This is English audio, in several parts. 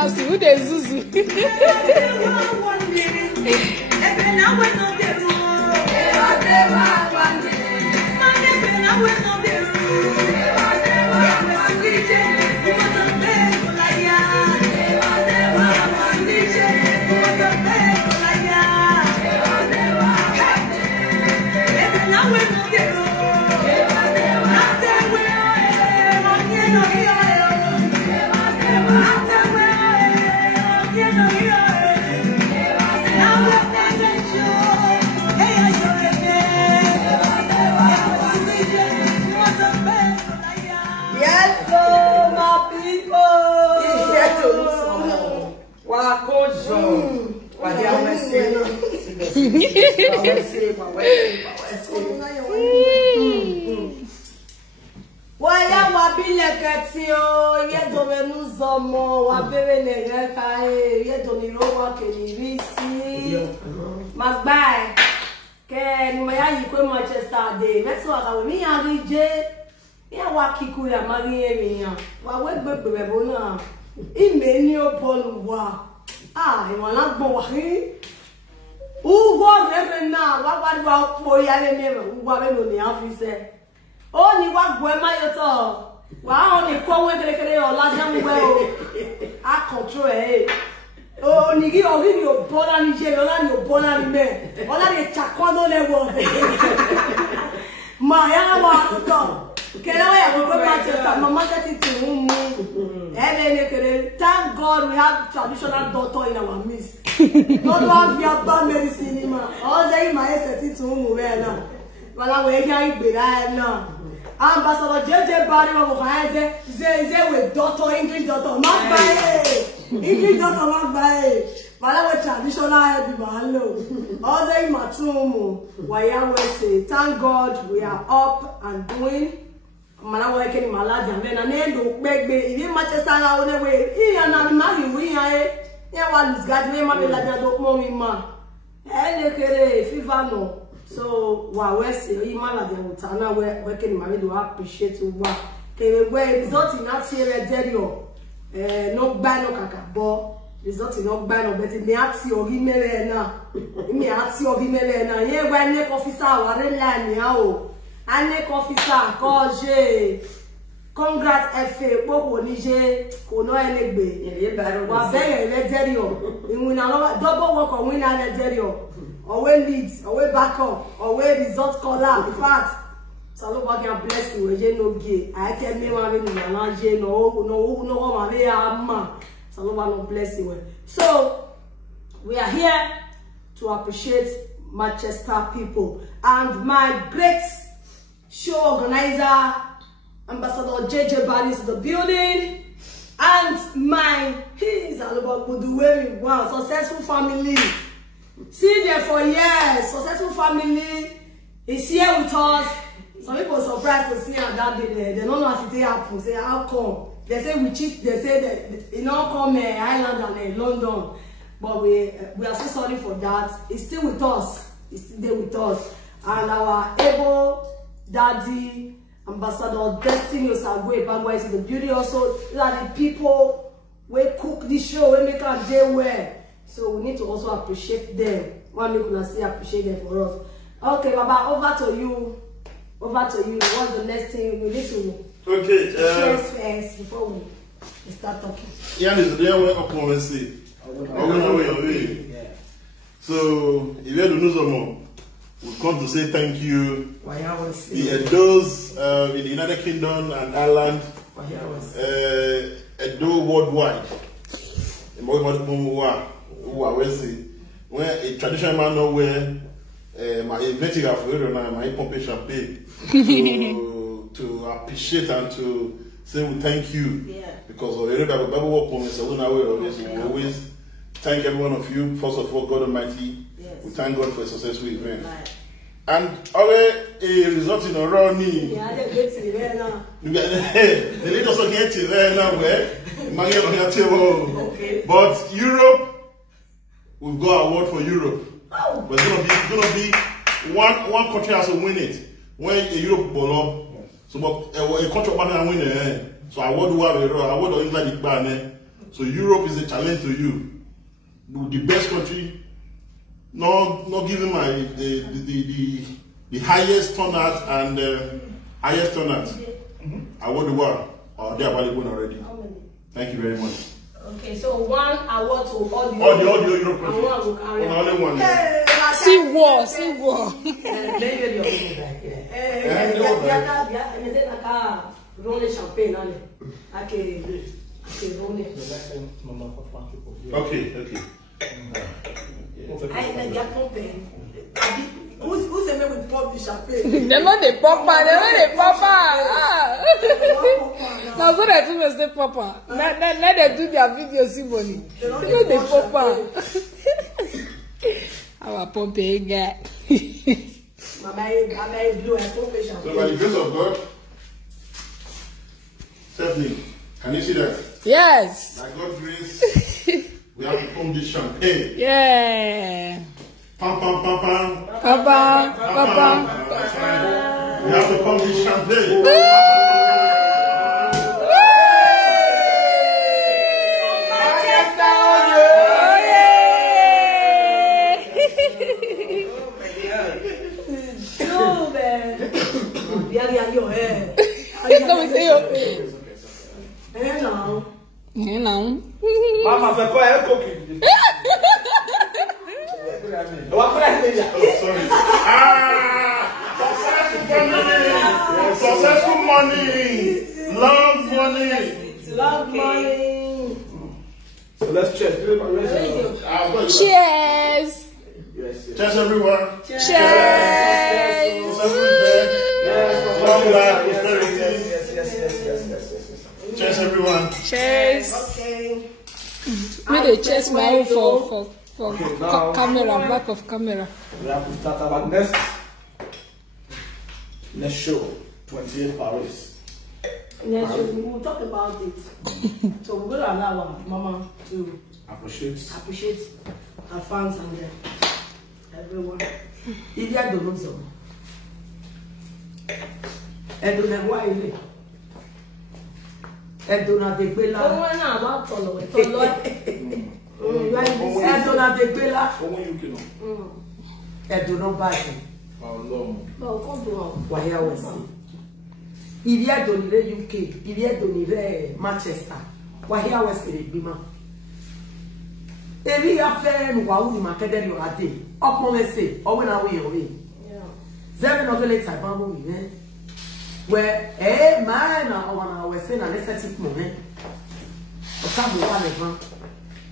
Nancy, who they Zuzu? Waya wabile ketio ye dove nous homo wabere nereka ye doni rowa kenirisi magbai ke ni maya yiko Manchester de meto aga mi ya rije ya wa kiku ya mari emi ya wa we gbegbe bo na ime ni o bolu wa e won la gbon wa ugo rebe na wa wa po ya le me wa be lo ni afise o ni wa gbo e mayo to wa o ni ko we kere o la jamu we o a control o ni gi o ri o bola ni je o la ni o bola ni me o la ni chakono le wo ma ya wa to kere wa go Manchester mama set it to mu thank God we have traditional doctor in our midst. Don't want to have medicine ma o say my set it to mu we na wala we ga igbe ra na Ambassador JJ Barry of Ohio say with doctor English doctor not by English doctor not by wala we traditional head malo o say matumu why we say thank God we are up and doing Malawa keni malaja mena nendo gbegbe ibi Manchester na one we iya na mari wi ya wa lose guard me ma be laja do mo mi ma ele kere FIFA no so wa we se yi malaja utana we keni mari do appreciate wa ke we result na ti re derio no gba no kaka bo result no gba no bet me ati ori mere na mi ati ori mere na ye we ne officer wa re la ni a o Anek officer koje congrats FA popo ni je ko no elegbe wa bere lejerio inwina double work on winner lejerio always leads always back up always result caller in fact so no God can bless you je no gay I tell me wa me na je no ma me ama so no God bless you so we are here to appreciate Manchester people and my great show organizer, Ambassador JJ Barry is the building, and my he's all about Muduweri. Wow, successful family. See there for years, successful family is here with us. Some people are surprised to see her that day. They don't know how it happen. Say how come? They say we cheat. They say that you know come Ireland and London, but we are so sorry for that. It's still with us. It's still there with us, and our able Daddy, Ambassador Destiny Osagwe Bangwa is in the beauty also. These are the people we cook this show, we make our day well. So we need to also appreciate them. One we can still appreciate them for us. Okay, Baba, over to you. Over to you. What's the next thing we need to share first before we start talking? Yeah, this is the way of policy. So if you don't know some we come to say thank you. Those in the United Kingdom and Ireland, Edo worldwide. When a traditional man nowhere, my inventing of my pump champagne to appreciate and to say we thank you because of the Bible work on us. We always thank every one of you. First of all, God Almighty. We thank God for a successful event. Right. And already a result in a running. Yeah, they get to there now. They need also get to there now where but Europe, we've got an award for Europe. Oh. But it's gonna be one country has to win it. When Europe ball up, so but a country partner win it. So I want to have a award in the ban. So Europe is a challenge to you. The best country, not giving the highest turnout and highest turnout. Award the world. They are available already. Thank you very much. Okay, so one award to all the Europe countries. Only one. See war. Okay. Who's the man with pop the champagne? They're not the papa. Now, so that you must say papa. Let them do their video, Simone. They're not the papa. Our Pompey guy. Mama, blue and pop the champagne. So, by the grace of God, Stephanie, can you see that? Yes. By God's grace, we have to pump this champagne. Yeah. Pam. Papa. We have to pump this champagne. Mama, você qual é o coquinho? Oh, sorry. Successful money. Love money. So let's check. Cheers. Cheers, everyone. Cheers. Long life, prosperity. Cheers, everyone. Cheers. Okay. Me the cheers my own for Okay, now, camera, back of camera. we have to start about next show, 28 Paris. Yes, we will talk about it. So we will allow our mama to Appreciate our fans and everyone. If you are doing so, and do not why you and do not take Bella. Oh, no, about follow it. And do not take Bella. And do not buy him. No, come to home. Why I was il y a donné UK, il y a donné Manchester. Why I was in Bima. Every affair, wow, my cadet you are day. Up on let's say, or when are we away? 7 of the late I found me, where a man or was saying an aesthetic moment. Or some one of them.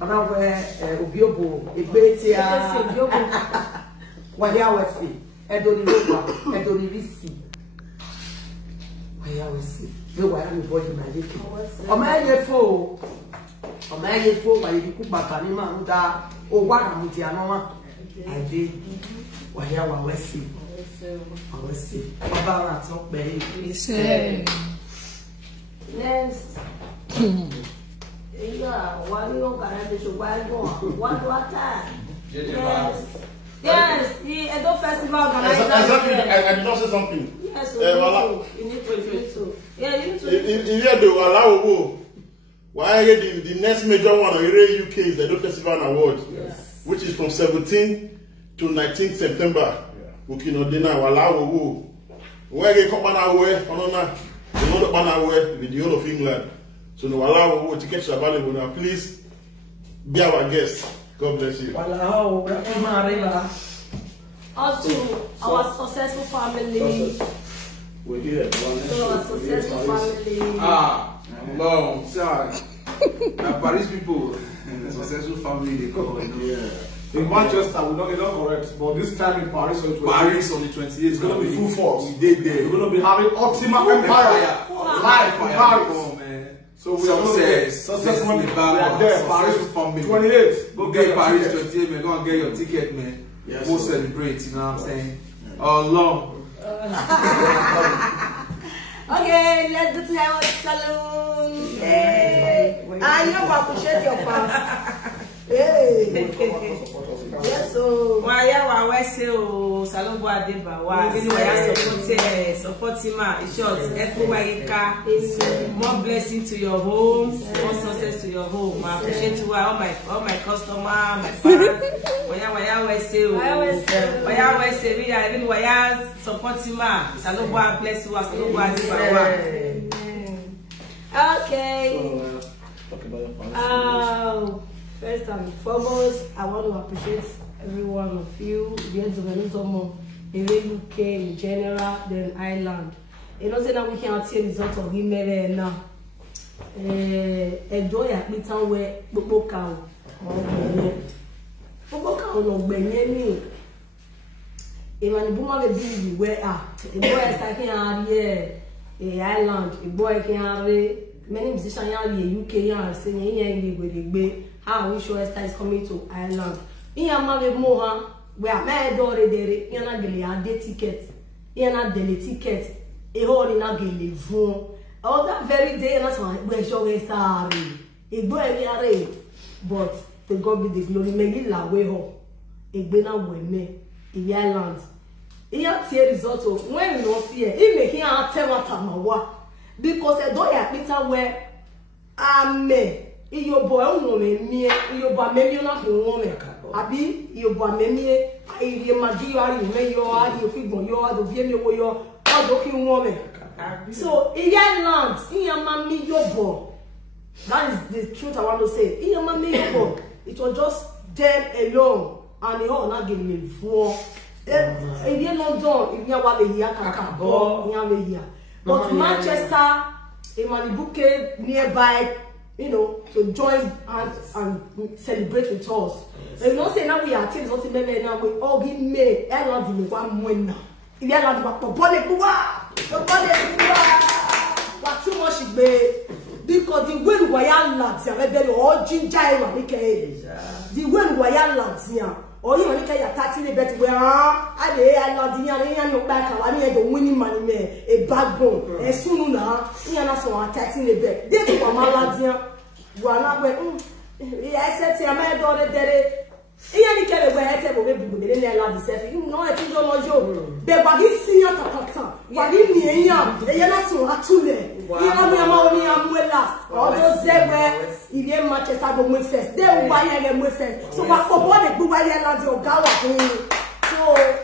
And I wear Obiobo, a Betia. Why I was saying, Edonivisi. Why I was saying, no, why I'm avoiding my little. Oh, my foe. Oh, my foe, by the cook Batanima, or one of Mutianoma. I did. Why I was saying. I was saying, about top baby. Yes. Yeah, why you don't get to why go? What time? Yes. Yes, the Edo Festival organized. Exactly, I did not say something. Yes, you need to. Yeah, you need to. If you do allow, why the next major one in UK is the Edo Festival Award, which is from 17th to 19th September. We can dinner allow. Where they come on our way, on the with the whole of England. So no allow tickets available now. Please be our guest. God bless you. Also, our successful family. We're here. Our successful family. Long time. Paris people, successful family, they call it. Yeah. In Manchester, we're not correct, but this time in Paris on the 28th, it's going to be full force. We did there. We're going to be having Optima Empire live in Paris. So we are successfully we are there. Paris family. 28th. Go get Paris 28th, man. Go and get your ticket, man. Yes, go celebrate, you know what I'm saying? Oh, long. Okay, let's go to Hair Salon. Hey, I appreciate your fans. Hey. Yes, so. Waya wa say o Salongo Adeba wa really waya support him in short more blessing to your home, more success to your home. I appreciate you all my customer, my fans. Waya say o waya say we are even waya support him. Salongo bless you, Salongo Adeba wa. Okay. First and foremost, I want to appreciate every one of you, the in the UK in general, then Ireland. You know, now we can see the result of him now. Enjoy at me town where Boboka no Benny. Even the woman will be where a boy is taking out here, a Ireland, a boy can many musicians here in the UK are singing here with the bay. How we show Esther is coming to Ireland. In your mother Moha, where my daughter did, you're not getting a ticket, you're not the ticket, a whole in a gilly phone. All that very day, and that's why we're showing Esther. A boy, but the God be the glory, maybe la way home. A banner with me in Ireland. Here, see a result of when you see it, it may hear a tell because I don't have Peter where I'm iyo boy woman me iyo boy me na fi woman abi iyo boy me iri magi yo ari me yo ari fi gbon yo ado vie me wo yo ado fi woman so in Ireland in your mommy yo boy that is the truth I want to say in your mommy yo boy it was just them alone and they all not give me for in London if you wa be here kakabo in we here but Manchester in Malibuke nearby, you know, to join and celebrate with us. And you know, say now we are teams, not maybe now we all give me one win now. If you are not what too much be because the way we are lads, very all ginger, the way we are lads here. Or you only can attack the bet where I love the young back and I the winning money there, a backbone, a soon now, Yana attacking the bet. They do my lads. One up with I said to my daughter that he only carry where I tell people they didn't allow the self. You know, I think you're not joking. They were this senior Tata, what in the air, they are not so hard to them. You know, we are only last. All those they were in their matches are going first. They will buy them with first. So, what for what they do by the land of Gawa? So,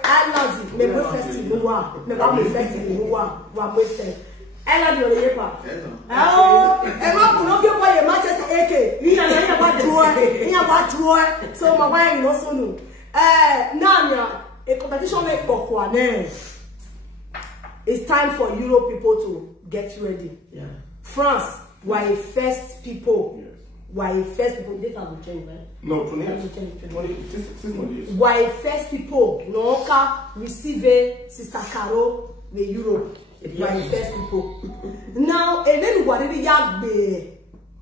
I love it. Maybe first in the war, maybe first in the war, one with first. I love you, Lepa. Oh, and I'm not going to buy a Manchester AK. You are about to you are about to so my wife also know. Now, a competition make for it's time for Europe people to get ready. Yeah. France, were first people. Yes. Were first people. Data will change, right? No, 28. Were first people. No, receive Sister Caro with Europe. Were first people. Now, and then what did you have?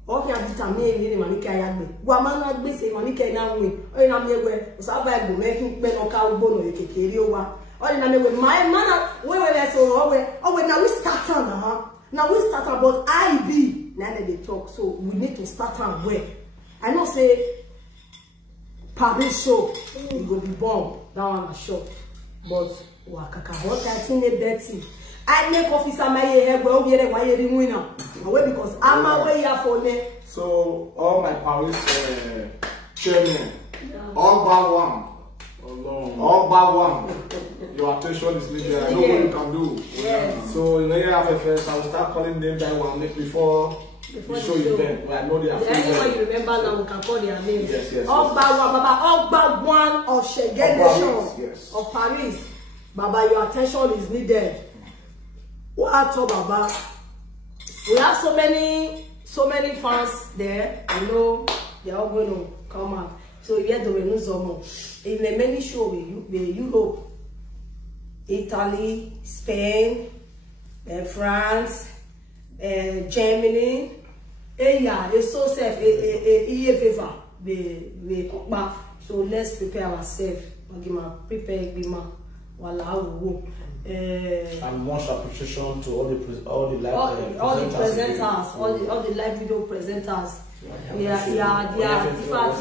Okay, I determine any money carry. Wamana be say money carry now we. Oh, na me we. Usaba go making pen o ka ugbo no ekekere owa. Oh, na me we. My man, we so we now we start on now we start about IB. Now they talk, so we need to start on where. I know say Paris show it will be bomb. That one is sure. But wakaka what I think they betting. I make officer my head well here why you winner. Away because I'm away here for me. So all my Paris chairman, all bar one. All bar one. Your attention is needed. I know what you can do. Yes. So you know you have a first. I will start calling them that one before the show event. I know they are free. Anyone you remember now we can call their names. Yes. All bar one, Baba. All bar one of Shegen Nation of Paris. Baba, your attention is needed. What Baba? We have so many fans there. I know they are all going to come out. So we have the Zomo. In the many shows with Europe, Italy, Spain, France, Germany. Yeah, it's so safe. So let's prepare ourselves. Prepare And much appreciation to all the live all the live video presenters. Yeah. In fact,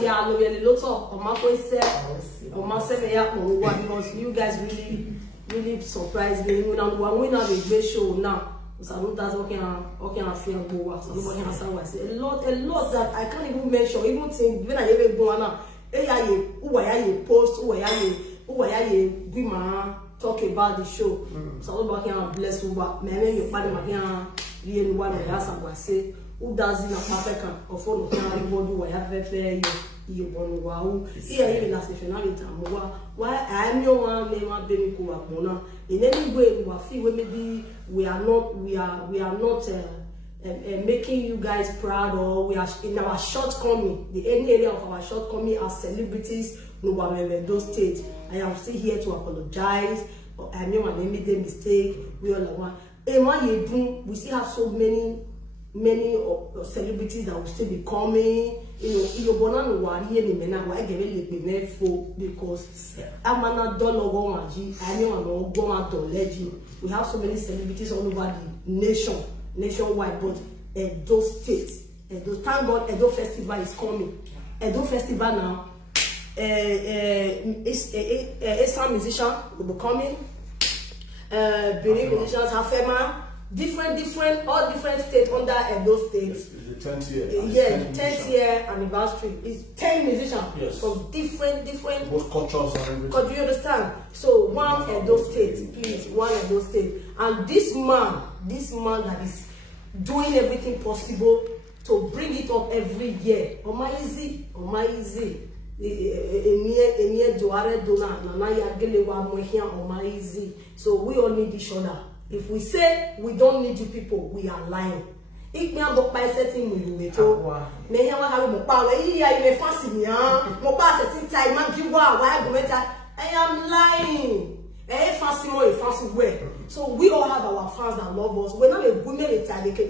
because you guys really surprised me. When I'm going on the great show now, so that's okay. I feel go. So nobody can say a lot that I can't even mention. Even think when I even go on now, post, talk about the show. So nobody can bless you. But me really one of say who does in a perfect or for the body where have fair you born wow. Here you last if you why I am your one name up baby Kuakona. In any way we feel maybe we are not making you guys proud, or we are in our shortcoming, the any area of our shortcoming as celebrities in those states. I am still here to apologize. I know I made a mistake. We all want. We still have so many celebrities that will still be coming. You know, because I'm not we have so many celebrities all over the nationwide, but those states, thank God, Edo Festival is coming. Edo Festival now. Some musicians will be coming. Benin musicians have FEMA. All different states under Edo states. It's the 10th year. Yeah, 10th year anniversary. It's 10 musicians from different both cultures and everything. Because you understand? So one Edo state, please, one Edo state. And this man that is doing everything possible to bring it up every year. Omaizi. So we all need each other. If we say we don't need you people, we are lying. Ik me abok by setting me to me ya wa have mo pa we ya me fancy me mo pa setting time man give I am lying. Fancy more fancy way. So we all have our fans that love us. We're not a women they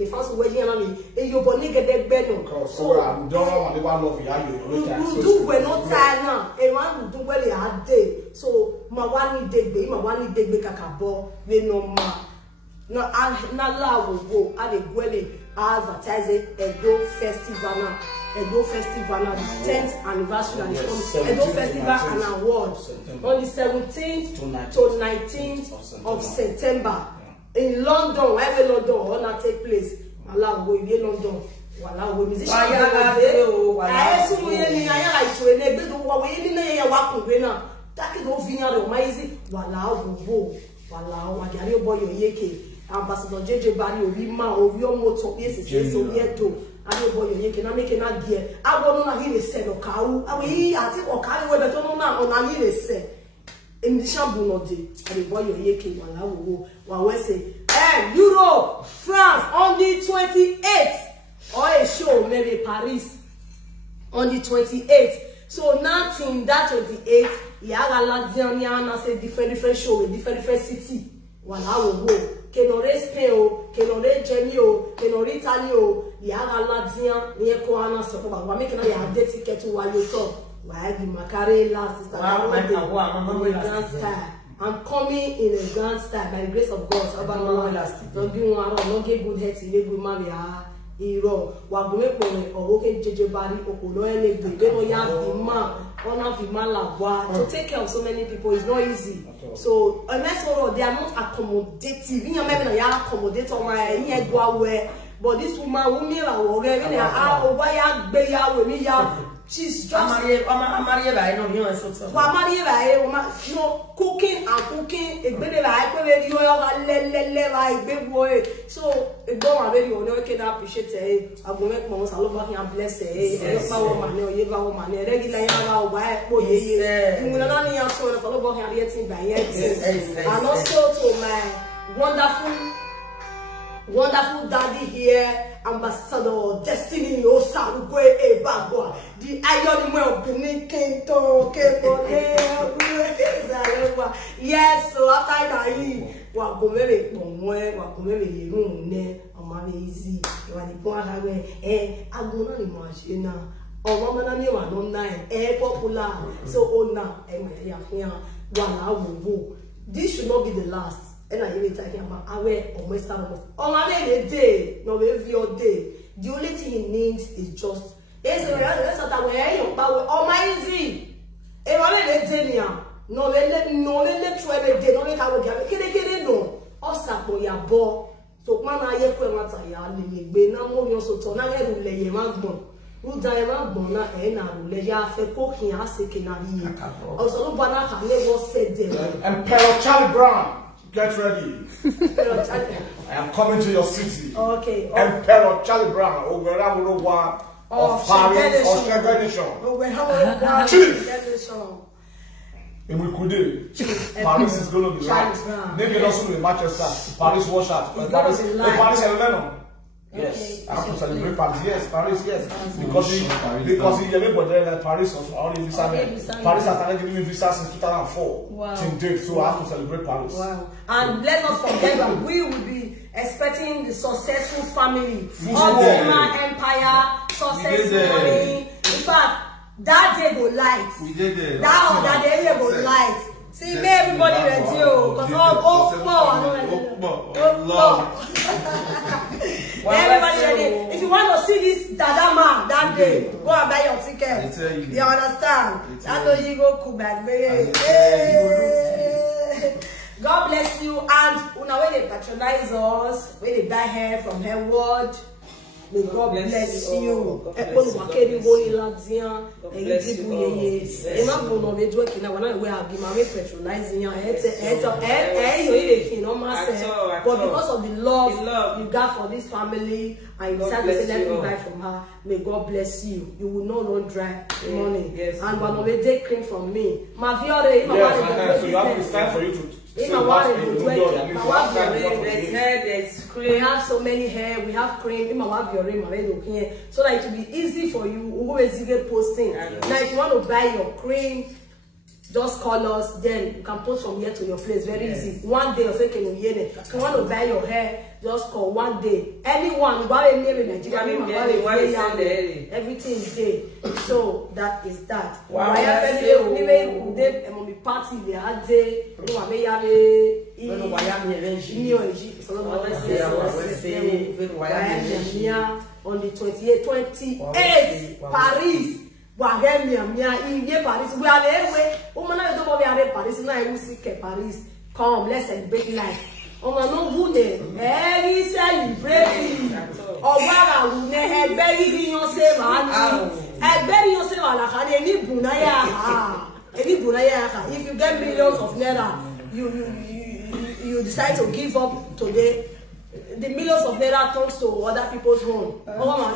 fancy way you go nigga dead bed. So don't want to love you. Do we're not tired now. A man will do well a hard day. So my one day kakabo we no ma. No, I will go at a dwelling advertising Edo Festival now. Edo Festival now, the 10th anniversary and Edo Festival and award on the 17th to 19th of September in London. Where will London all not take place? Allah will be London. Wala we musician I assume we ni aya like to ene be do wa we ni na ya wa kun we na take do vinya do maizi wala wo wala wa jare boy yeke Ambassador JJ Barry Orima Orio Moto yes so yeto boy yeke na make na die agbo na hi le se no kawu awi ati o kare we beto no na ona hi le se emishan bu no de boy yeke wala wo wa we say Europe France on the 28th or a show maybe Paris on the 28th. So nothing that 28th yaga Latviana say different show in different city. Wala wo kenore Spain o kenore Germany o kenore Italy o yaga Latvia ni ko ana so ba wa make na ya get ticket to wa yo to wa di makare last sister I'm coming in a grand style by the grace of God. Don't give one don't get good head to good marry iro wa go me pon o ke JJ Barry okolo ele gbe no ya fi man ona fi man la wa to take care of so many people is not easy. So unless they are not accommodative in your maybe na ya accommodate on my yin go away, but this woman who me la wo re ni a o wa ya gbe ya we mi ya she's just marry by no you so wa marry by you know cooking egbede by pe we yo le by egbewo so egbo wa very on we can appreciate ago make mo sa lo ba can bless pa wo ma ni oye ba wo ma ni regular ya ba o ba po ye you na ni ya so lo ba can reating by yet and also to my wonderful daddy here, Ambassador Destiny Osarugwe Ebagwa, the iron man Benin Kento yes, so after that wa gomere ponwe wa gomere yerun ne amazing wa ni bon hawe agona ni mo se na owo mana ni wa no 9 popular so ona ma ya fian wa la wo this should not be the last. And I even talking about aware or Western on a day, no every day. The only thing he needs is just it's a where you power or my easy. If I let Denia, no let try a day, no make our get no. Or sapo ya bo. So mana ye kwemata ya limigbe na mo yo so to na heru le ye magbon u da ye magbon na e na ru le ya fe ko kin aseke na yi o so lo bana ka le wo said there. Emperor Charlie Brown, get ready. I am coming to your city. Okay. Emperor Charlie Brown over one of Paris or Shagradation. Chief. And we could do. Paris is going to be right. Maybe also in Manchester. Paris wash out. Paris and Lebanon. Yes, I have to celebrate Paris. Yes, Paris. Yes, because he Paris also only visa. Paris has given me visa since 2004. Wow. Till date, so I have to celebrate Paris. Wow. And let's not forget that we will be expecting the successful family, Ultima Empire, successful family. In fact, that day go light. We did it. That area go light. See, may everybody ready, because everybody ready. If you want to see this Dada man that day, go and buy your ticket. You understand? I know you go Quebec. God bless you. And when they patronize us, when they buy hair from Hairwood, may God bless you. God bless but because of the love you got for this family and you decided to let me buy from her, may God bless you. You will not run dry money. And when they take cream from me, my fiore, so you have to stand for you to. We have so many hair, we have cream, so that it will be easy for you always get posting. Now if you want to buy your cream, just call us, then you can post from here to your place, very easy. One day or so can you hear it. If you want to buy your hair, just call one day. Anyone, everything is there. So that is that. Wow. Party the other day, on the 28 Paris. Paris. Paris. Come, let's celebrate life. Celebrating. If you get millions of naira, you decide to give up today. The millions of naira turns to other people's home. But now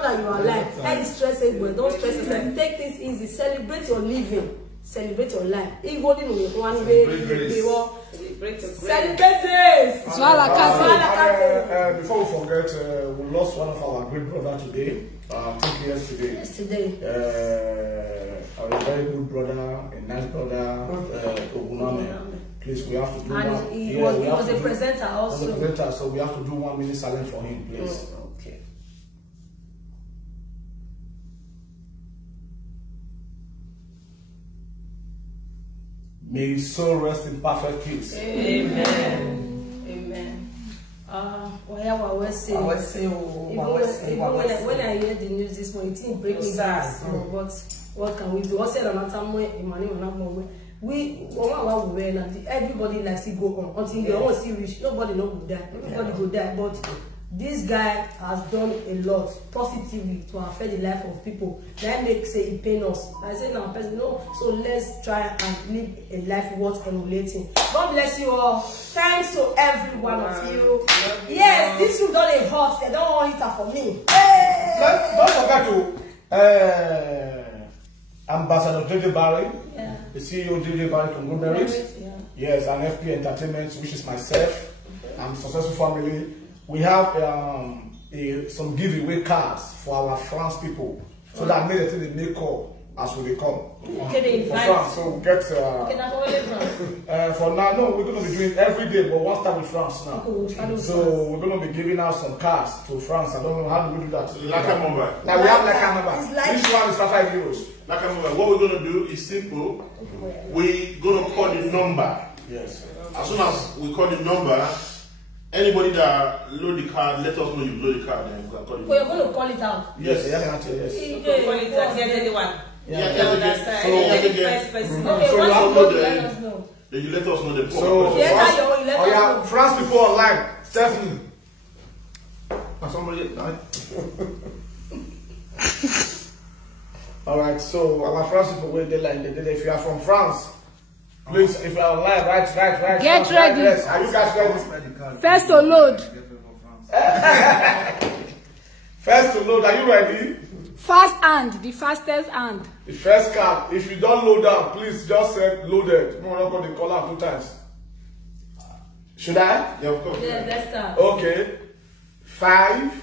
that you are alive, any stressing, but don't stress yourself. Take things easy. Celebrate your living. Celebrate your life. Celebrate this. Before we forget, we lost one of our great brother today. I think yesterday. A very good brother, a nice brother, Oguname. Please, we have to do one. And he was a presenter also. A presenter, so we have to do 1 minute silence for him, please. Okay. May his soul rest in perfect peace. Amen. Amen. When I hear the news this morning, it breaks me down. But what can we do? Everybody likes to go on until they almost see rich. Nobody knows who die. Everybody go die. But this guy has done a lot positively to affect the life of people. That makes it pain us. I say now, no. So let's try and live a life worth emulating. God bless you all. Thanks to every one of you. Yes, this food done a hot. They don't want it for me. Hey! Don't forget to Ambassador JJ Barry, the CEO JJ Barry Conglomerate. Yes, and FP Entertainment, which is myself and Successful Family. We have some giveaway cards for our France people, so that made it they call as we come for France. So we get for now. No, we're going to be doing every day, but one start with France now. So we're going to be giving out some cards to France. I don't know how do we do that. Now we have this one is for €5. What we're going to do is simple. We're going to call the number. Yes. As soon as we call the number, anybody that load the card, let us know you load the card, and we can call it. So you're going to call it out? Yes. Yes. Yes. Call it at anyone. Yeah, You understand? so, Any first person. Okay, So you once have you go, no let the- us know. Then you let us know the So, phone. Yes, I know, you let us know. France people online, Stephanie. And somebody. All right. So our France people wait the line. If you are from France, please, if you are online, right. Get France, ready. Yes. Are you guys ready? First to load. First to load. Are you ready? Fast hand, the fastest hand. The first card. If you don't load down, please just say loaded. No, not going to call out 2 times. Should I? Yeah, of course. Yes, let's start. Okay. 5,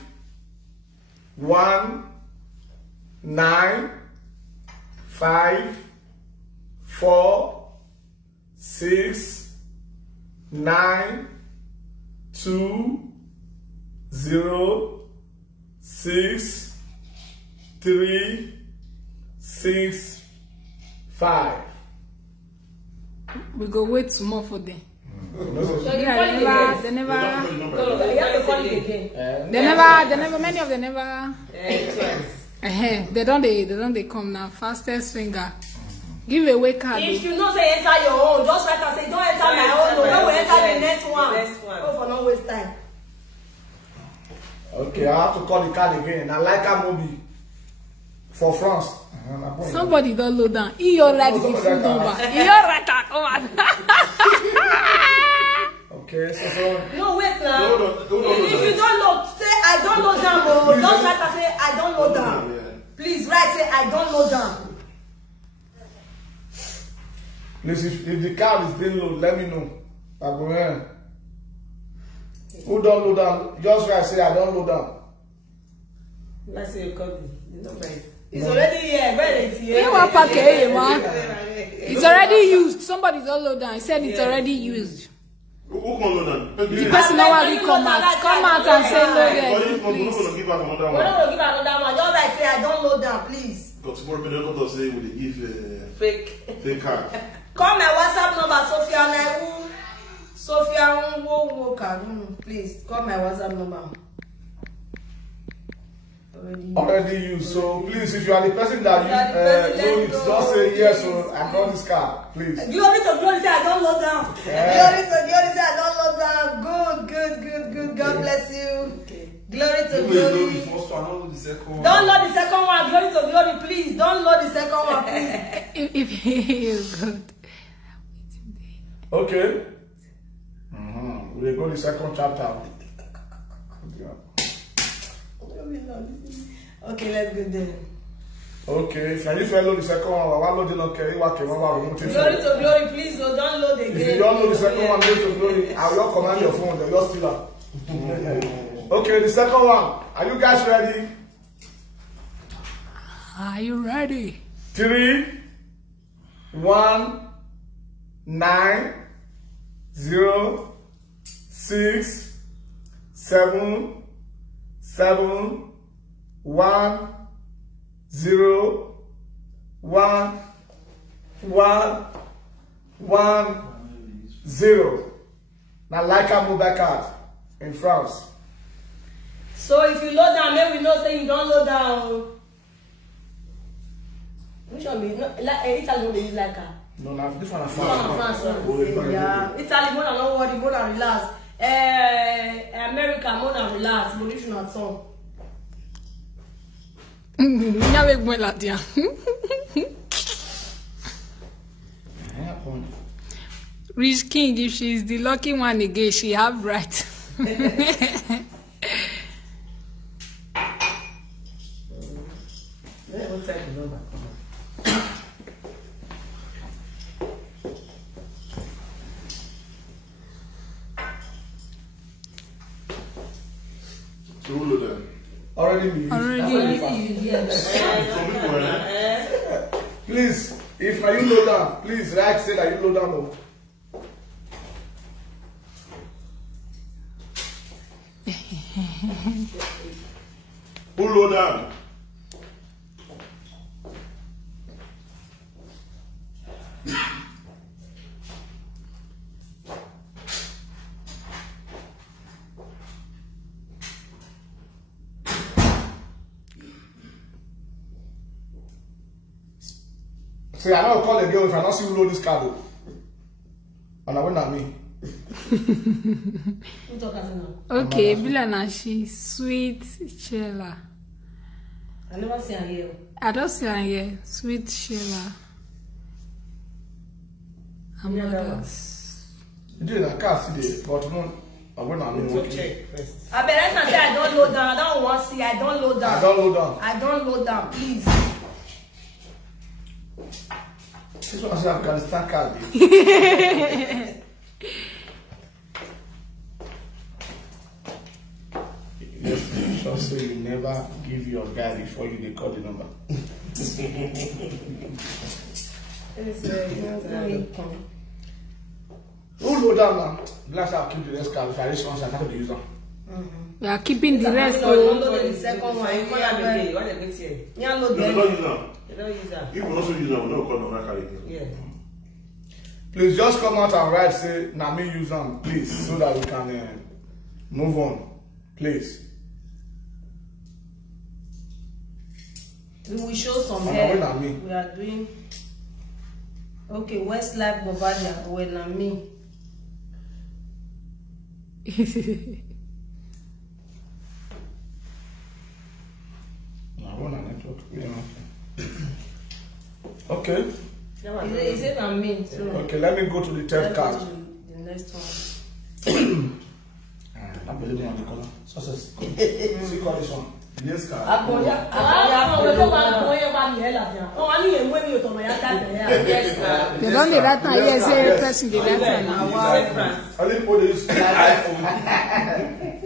1, 9, 5, 4, 6, 9, 2, 0, 6, 3, 6, 5. We go wait some more for them. So you Yeah, call it again. they They never, don't call the number. No, you have to call it again. many of them never. Twice. They don't come now. Fastest finger. Give away card. If you know say enter your own, just write and say don't enter my own. No, we enter the next one. Go for no waste time. Okay, I have to call the card again. I like a movie for France. Somebody don't load down. He your right the full number. He your right. Come on. Okay, so No, wait now. Hold on. If you don't know, say I don't know down. Oh, just write and say I don't know down. Yeah. Please write say I don't know down. please, if the card is being loaded, let me know. I go here. Who don't load down? Just write say I don't load down. Let's say you call the number. It's already here. Where is You here? want package, man? It's already used. Somebody don't load down. He said it's already used. Who can load them? The person now already come out. Come out and say But loaded. if we're not going to give out another We're not one. gonna give another one. Just like say I don't know down, please. Because tomorrow we don't go to say we give Fake. fake card. Call my WhatsApp number, Sophia Naiwu. Sophia Nwowoka. Please call my WhatsApp number. Already used. So please, if you are the person that You are the person, load it, let's go. just say yes. So I got this card, please. Glory to glory, say I don't load down. Glory to glory, say I don't load down. Good. God bless you. Glory to glory. First one, don't the second one. Don't load the second one. Glory to glory, please. Don't load the second one, please. If he is good. Okay. We'll go to the second chapter. Okay, let's go there. Okay, if you load the second one, I load it. Okay, Glory to glory, please. So don't load again. if you don't load the second one, go to glory. I will command your phone. Then you're still up. Okay, the second one. Are you guys ready? Are you ready? 3, 1, 9, 0, 6, 7, 7, 1, 0, 1, 1, 1, 0. Now, like I move back out in France. So if you load down, then we know say you don't load down. Which one be? No, like Italy no dey use like her. No, now this one is This one na France. France one. Yeah. Italy more than no worry, more than relax. America more than relax. But this one na song. N'avez moi la dia. Rich King, if she is the lucky one again, she have right. What type of number? So who load them? Already me. Already. Some people, Please, if now you load down, please write say that you load down. Oh. Who load them? Say, I don't call a girl if I don't see who load this card. And I went at me. Okay, Bilanashi, sweet Sheila. I never see her here. I don't see her here. Sweet Sheila. Amadas. You did, I can't see it, but no, I went at me. Check first. I better not say I don't load down. I don't want to see. I don't load down. I don't load down. I don't load down, please. This one is Afghanistan card. Yes, just say you never give your guy before you call the number. Who load down now? Last I'll keep the rest card. If I reach once, I can't use them. We are keeping the rest. Don't load the second one. You call her again. What they get here? Yeah, load No, them. don't use them. They don't use that. If you also use them, we don't call them back again. Yeah. Please just come out and write, say, Nami use them, please, so that we can move on. Please. We will show some When hair. I mean. We are doing. Okay, Westlife Bavaria. When I mean. Okay. Is it on me? So Okay, let me go to the third card. the next one. I'm believing on the color. Success. See, call this one. Yes, card. Yes, They don't need that time. Yes, every person did that time now. Only people they use iPhone.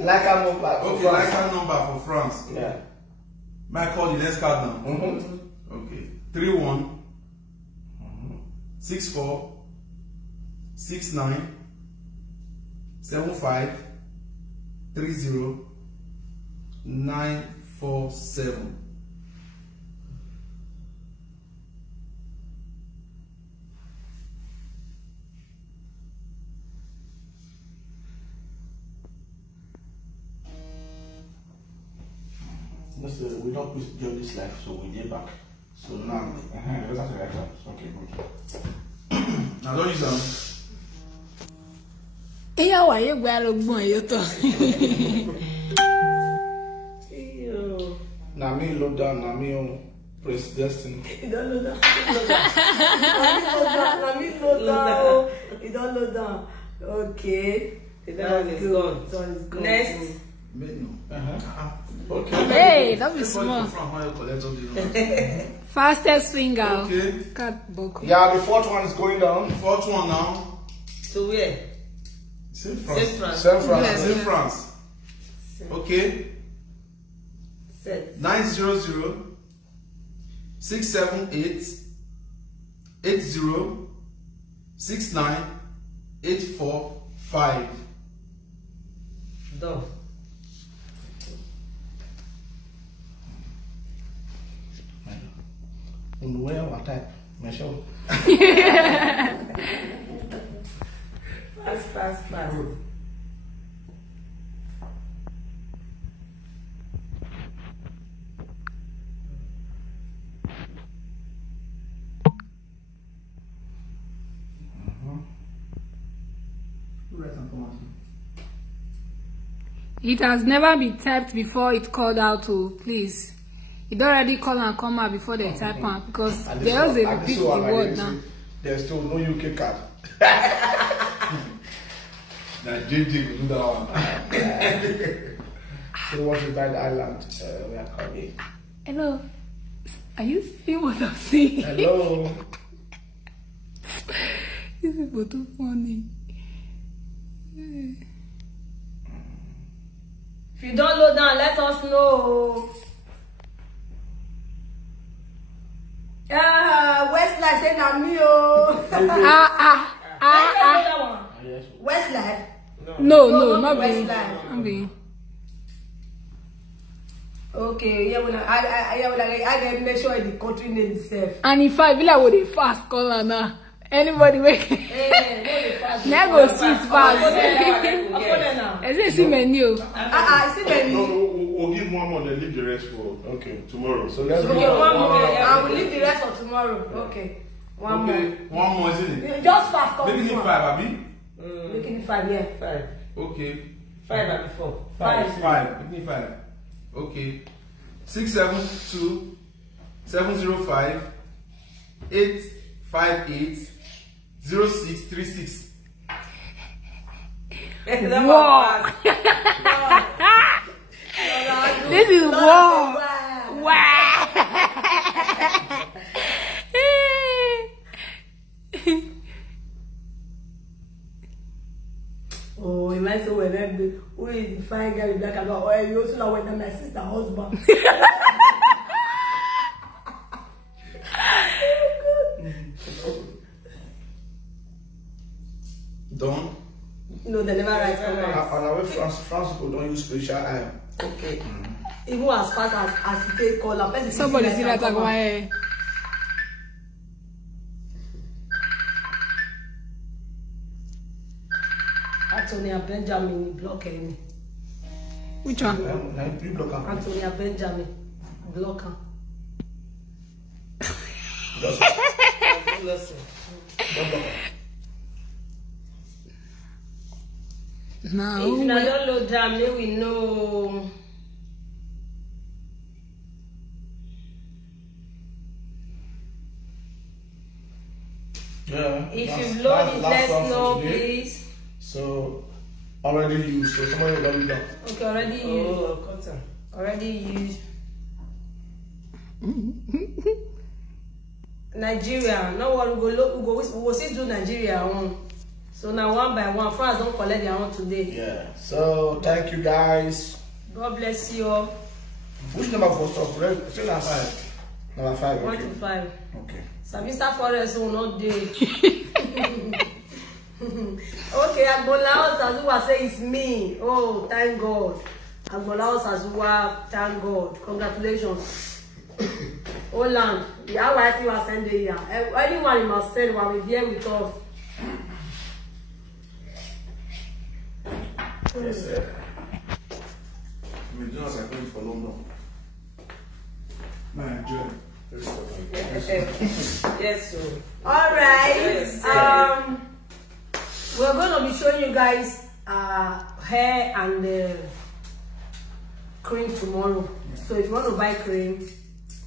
Like a number. Okay, like that number for France. Yeah. May I call the next card now? Okay. 31 64 69 75 30 947. We don't push during this life, so we get back. So now, that's the right one. Okay, good. Now don't use them. Yeah, why you go to you Nami load down, Nami on press destiny. You don't load down. You don't load down. Okay. That one is gone. That one is gone. Next. Okay. Hey, that be small. Okay. Fastest finger. Okay. Cut book. Yeah, the fourth one is going down. Fourth one now. So where? Saint Saint France. France. San France. Yes. Saint France. Okay. Set. 900 678 80 69 845. Done. In where what type? Michelle. Fast. It has never been typed before it called out to please. It already call and come out before they type out because they also repeat the word now. There's still no UK card. Now JJ will do that one. So what is that island? We are coming. Hello. Are you seeing what I'm saying? Hello. These people too funny. If you don't load down, let us know. Westlife say na me oh. Westlife. No, not me. Westlife. Not me. Okay, yeah, I get make sure the country name is safe. And if I be like what they fast call her now. Anybody wake now go sweet fast. Is it see menu? See menu. No, we'll give one more, then leave the rest for tomorrow. So let's Okay, one more. I will leave the rest for tomorrow. Okay. One more. One more, isn't it? Just fast. Making it 5, Abby? Making it 5, yeah. 5. Okay. 5 and 4. 5. Making it 5. Okay. 672 705 858 0636. Wow. This is wow. Wow. Oh, you might say, well, who is the fine girl with black and white? Oh, you also know when my sister husband. Done. No, they never write on And I way France people don't use spiritual iron. Okay. Even as fast as you take call, a person Somebody see that Agwaye. Antonia Benjamin blocker. Which one? Antonia Benjamin blocker. Now, if you don't load jam, then we know. Yeah. If you load it, let's know, please. So already used. So somebody already done. Okay, already used. Cotton. Already used. Nigeria. Now what we go still do Nigeria one. So now one by one, France don't collect their own today. Yeah. So thank you guys. God bless you all. Which number for stop? Still number 5. Number 5. 1 Okay. to 5. Okay. Mr. Forest will not do. Okay, Agbola Osazuwa say it's me. Oh, thank God. Agbola Osazuwa, thank God. Congratulations. Holland, how likely you are sending here? Anyone you must send while we're here with us. Yes, sir. We're just going for London. Man, John. Yes, sir. All right. Yes, We're going to be showing you guys hair and cream tomorrow. So if you want to buy cream,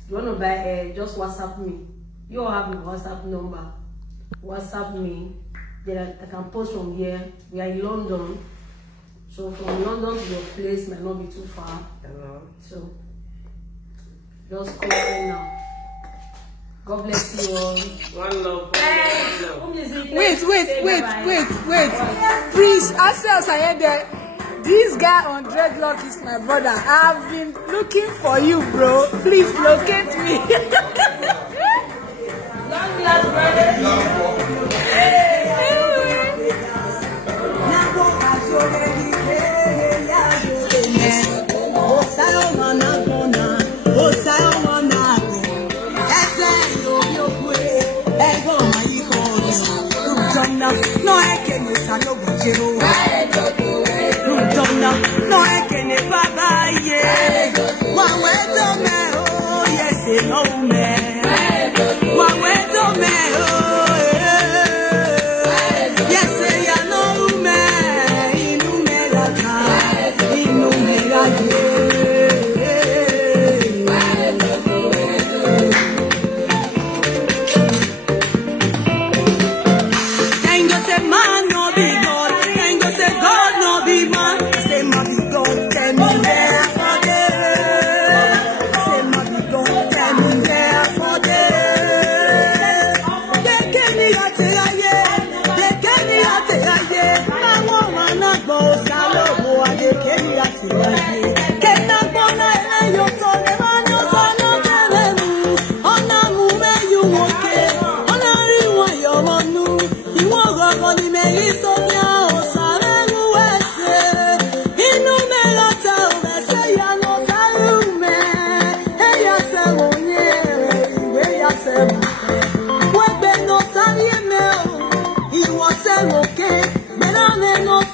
you want to buy hair, just WhatsApp me. You all have my WhatsApp number. WhatsApp me. Then I can post from here. We are in London. So from London to your place might not be too far. So just call me now. God bless you all. One love. wait. Please, Asel Sayede, this guy on dreadlock is my brother. I've been looking for you, bro. Please locate me. Long last brother. No es que no está lo quiero. No es que ne baba ye. Wa weto me oh yes no me. Wa weto me oh yes ya no me. Inu me lata. Inu me lata. Okay, but I'm not